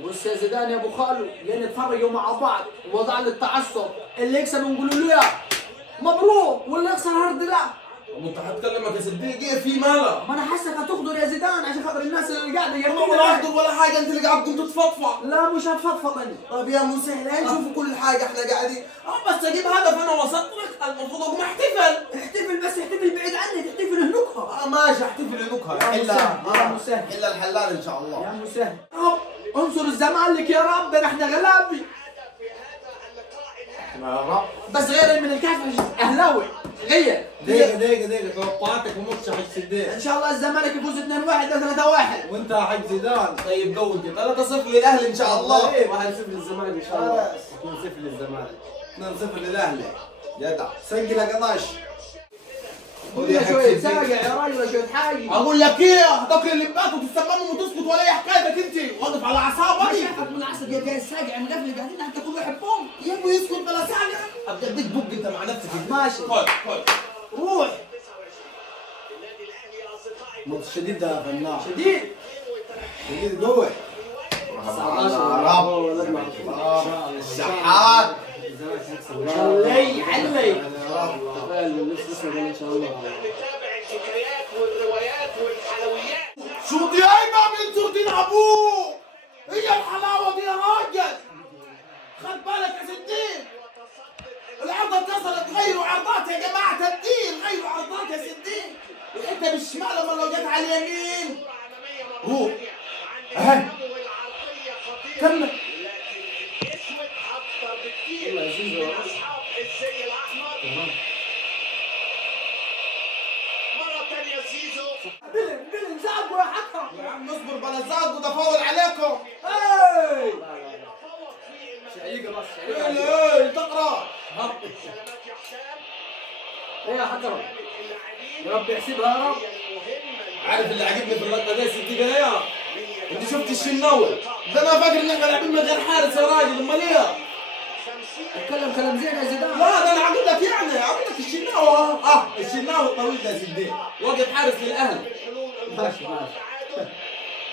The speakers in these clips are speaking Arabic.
بص يا زيدان يا ابو خالو، جاي نتفرجوا مع بعض ووضع للتعصب، اللي يكسب نقولوا له يا مبروك واللي يخسر هارد لا. انت هتكلمك يا صديقي ايه في مالا؟ ما انا حاسك هتخضر يا زيدان عشان خاطر الناس اللي قاعده انا ولا اخضر ولا حاجه، انت اللي قاعد كنت تفضفض. لا مش هتفضفض انا. طب يا مسهل هنشوف كل حاجه احنا قاعدين، بس اجيب هدف انا وسط لك المفروض اقوم احتفل. احتفل بس احتفل بعيد عني، تحتفل هنوكها. ماشي احتفل هنوكها يا مسهل يا مسهل الا الحلال ان شاء الله. يا مسهل. رب انصر الزمالك يا رب، ده احنا غلابي. يا رب. بس غير من الكاس اهلاوي غير. دقيقة توقعاتك وماتش حق سدين. ان شاء الله الزمالك يفوز 2-1 او 3-1. وانت حق زيدان. طيب قول 3-0 للاهلي ان شاء الله. 1-0 للزمالك ان شاء الله. 2-0 للزمالك. 2-0 للاهلي. جدع. سجل 11. شوية ساقع يا راجل شوية حاجة. اقول لك ايه، هتاكل اللبات وتستمم وتسكت ولا ايه حكايتك انت؟ واقف على اعصابك. مش شايفك من العصر جاي الساقع مغفل قاعدين حتى كله يحبهم. يا ابوي اسكت بلا ساقع. ابدا اديك بوق انت مع نفسك. ماشي. خد روح. ماتش شديد ده يا فنان. شديد. شديد قوي. الشحات. علي علي. ان شاء الله. شو دي ايمن انتوا دين ابوه؟ هي الحلاوه دي يا راجل. خد بالك يا ستين. العرضه اتصلت، غيروا عرضات يا جماعه الدين، غيروا عرضات يا ستين. انت بالشمال لما لو جت على اليمين. روح. اهي. كمل. بلن زعقوا يا حكم. يا عم اصبر بلا زعق وده فاول عليكم. اي شعيقة بس ايه تقرا. ايه يا حكم، يا رب يحسبها يا رب. عارف اللي عجبني في اللقطه دي صديقي يا انت شفت الشناوي ده؟ انا فاكر ان احنا لاعبين من غير حارس يا راجل، امال ايه؟ اتكلم كلام زين يا زيدان. لا ده انا عقول لك يعني عقول لك الشناوي الشناوي الطويل ده زين واقف حارس للاهل. ماشي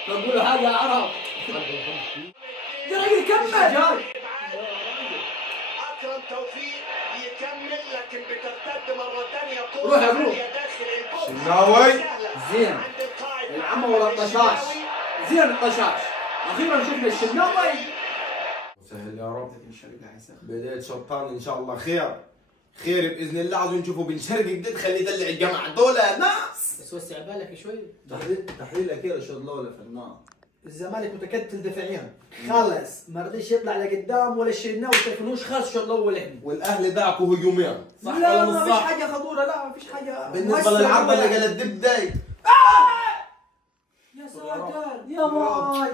بقول له حاجه يا عرب. يا راجل كمل. اكرم توفيق يكمل لكن بترتد مره ثانيه كره. روح يا روح. الشناوي زين العمى ولا الطشاش، زين الطشاش. اخيرا شفنا الشناوي. سهل يا رب. بداية شطان ان شاء الله خير باذن الله. عاوزين نشوفوا بن شرقي جديد خليه يدلع الجماعه دول ناس. بس وسع بالك شوي. تحليل اكيد الشوط الاول يا فنان. الزمالك متكتل دفاعيا خلص، ما رضيش يطلع لقدام ولا الشناوي شايفينوش خلص الشوط الاول احنا. والاهلي دعكوا هجوميا صح لا ولا ما مش فيش صح؟ حاجه خطوره، لا ما فيش حاجه. بالنسبه للعرضه اللي قالت دب داي. يا ساتر يا باي.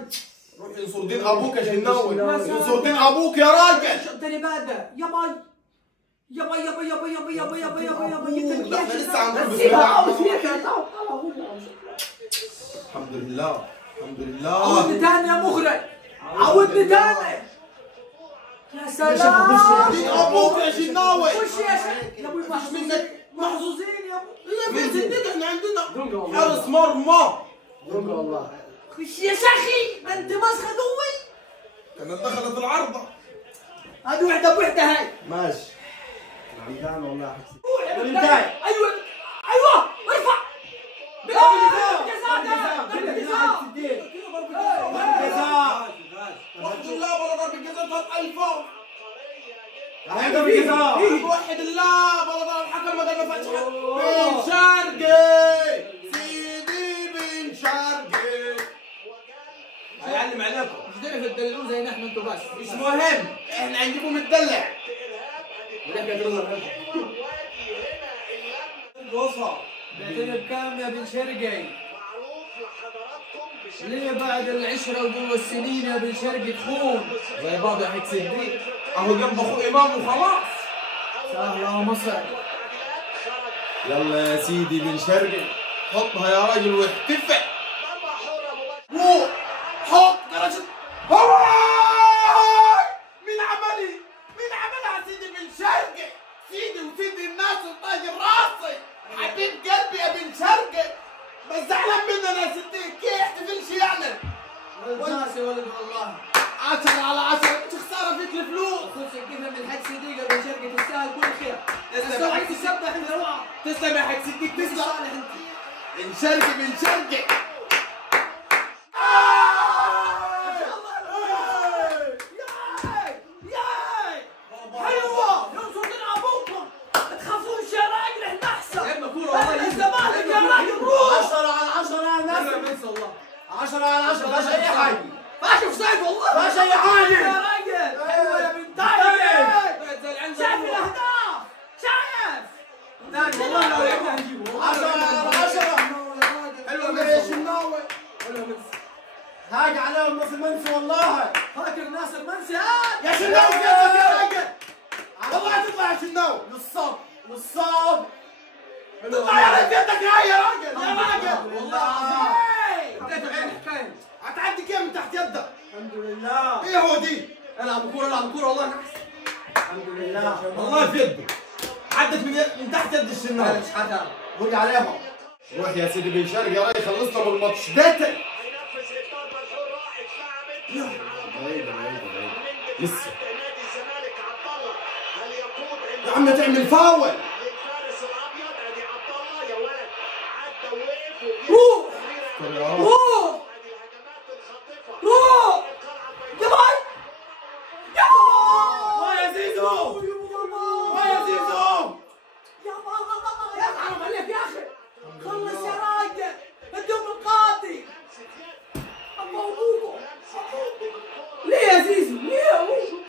روح ينصر دين ابوك يا شناوي، ينصر دين ابوك يا راجل. شو تاني بادة يا باي يا باي يا باي يا باي يا باي يا باي يا باي يا باي يا باي. لا احنا لسه عم نقول بسم سيبها الله. او سيبها. الحمد لله الحمد لله. عودني تاني يا مخرج، عودني تاني. يا سلام. دين ابوك يا شناوي. خش يا شيخ يا ابوي. محظوظين يا ابوي. لا في صدق احنا عندنا حارس مرمى. والله خش يا شيخي، ما انت مسخه قوي. كانت دخلت العرضه. هذه وحده بوحده هاي. ماشي. عمدان والله ايوه ايوه ارفع. وحد الله ولا ضرب الجزاء فات الفا. وحد الله ولا ضرب الحكم ما قال ما فاتش حد. بن شرقي سيدي بن شرقي هيعلم عليكم. مش تعرف تدللون زينا احنا انتوا بس. مش مهم احنا هنجيبه متدلع. وصل بعتني بكام يا بن شرقي؟ ليه بعد العشرة والسنين يا بن شرقي تخون؟ زي بعض يا حك صديق اهو جنب اخوه امام وخلاص. سهلة مصر. يلا يا سيدي بن شرقي حطها يا راجل واحتفل. روح حط درجة. مين عملها سيدي بن شرقي؟ سيدي وسيدي الناس وطاج راسي حبيب قلبي يا بن شرقي. بس زعلان مننا يا ستين كيف يحتفلش يعني؟ والناس يا ولد والله. 10 على 10 انت خساره فيك الفلوس. خذ كيفها من حد صديقه بشركه تستاهل كل خير. استوعبت السبت احنا روعه. تسلم يا حاج صديق تسلم. صالح انت. بنشرقي بنشرقي. حلوه ينصر ابوكم. ما تخافوش يا راجل احنا احسن. يا اما كوره والله الزمالك يا راجل روح. 10 على 10 يا ناس. ما انسى والله. 10 على 10 ماش اي حاجه. ماشي في صيد والله. ماش اي حاجه. يا راجل حلوه يا بنت شايف الاهداف. شايف ثاني والله لو لعبنا هنجيبه. 10 على 10. حلوه من يا شناوي. حلوه من هاج عليهم ناس المنسي والله. فاكر ناصر منسي يا شناوي كيفك يا راجل؟ والله تطلع يا شناوي. نصاب نصاب. تطلع يا رجل يدك هاي يا راجل. يا راجل والله العظيم. بديت بعين حكايه. هتعدي كيف من تحت يدك؟ الحمد لله. ايه هو دي؟ العب كوره العب كوره والله نحس. الحمد لله. والله في يده. عدت من تحت يد الشناوي. مش حدا. قول عليهم. روح يا سيدي بن شرقي يا راجل خلصنا من الماتش ده. هينفذ اطار مشهور رائع ثابت لسه نادي الزمالك عبد الله هل يقود يا عم تعمل فاول. للفارس الابيض ادي عبد الله يا ولد عدى ووقف روح. يا رب.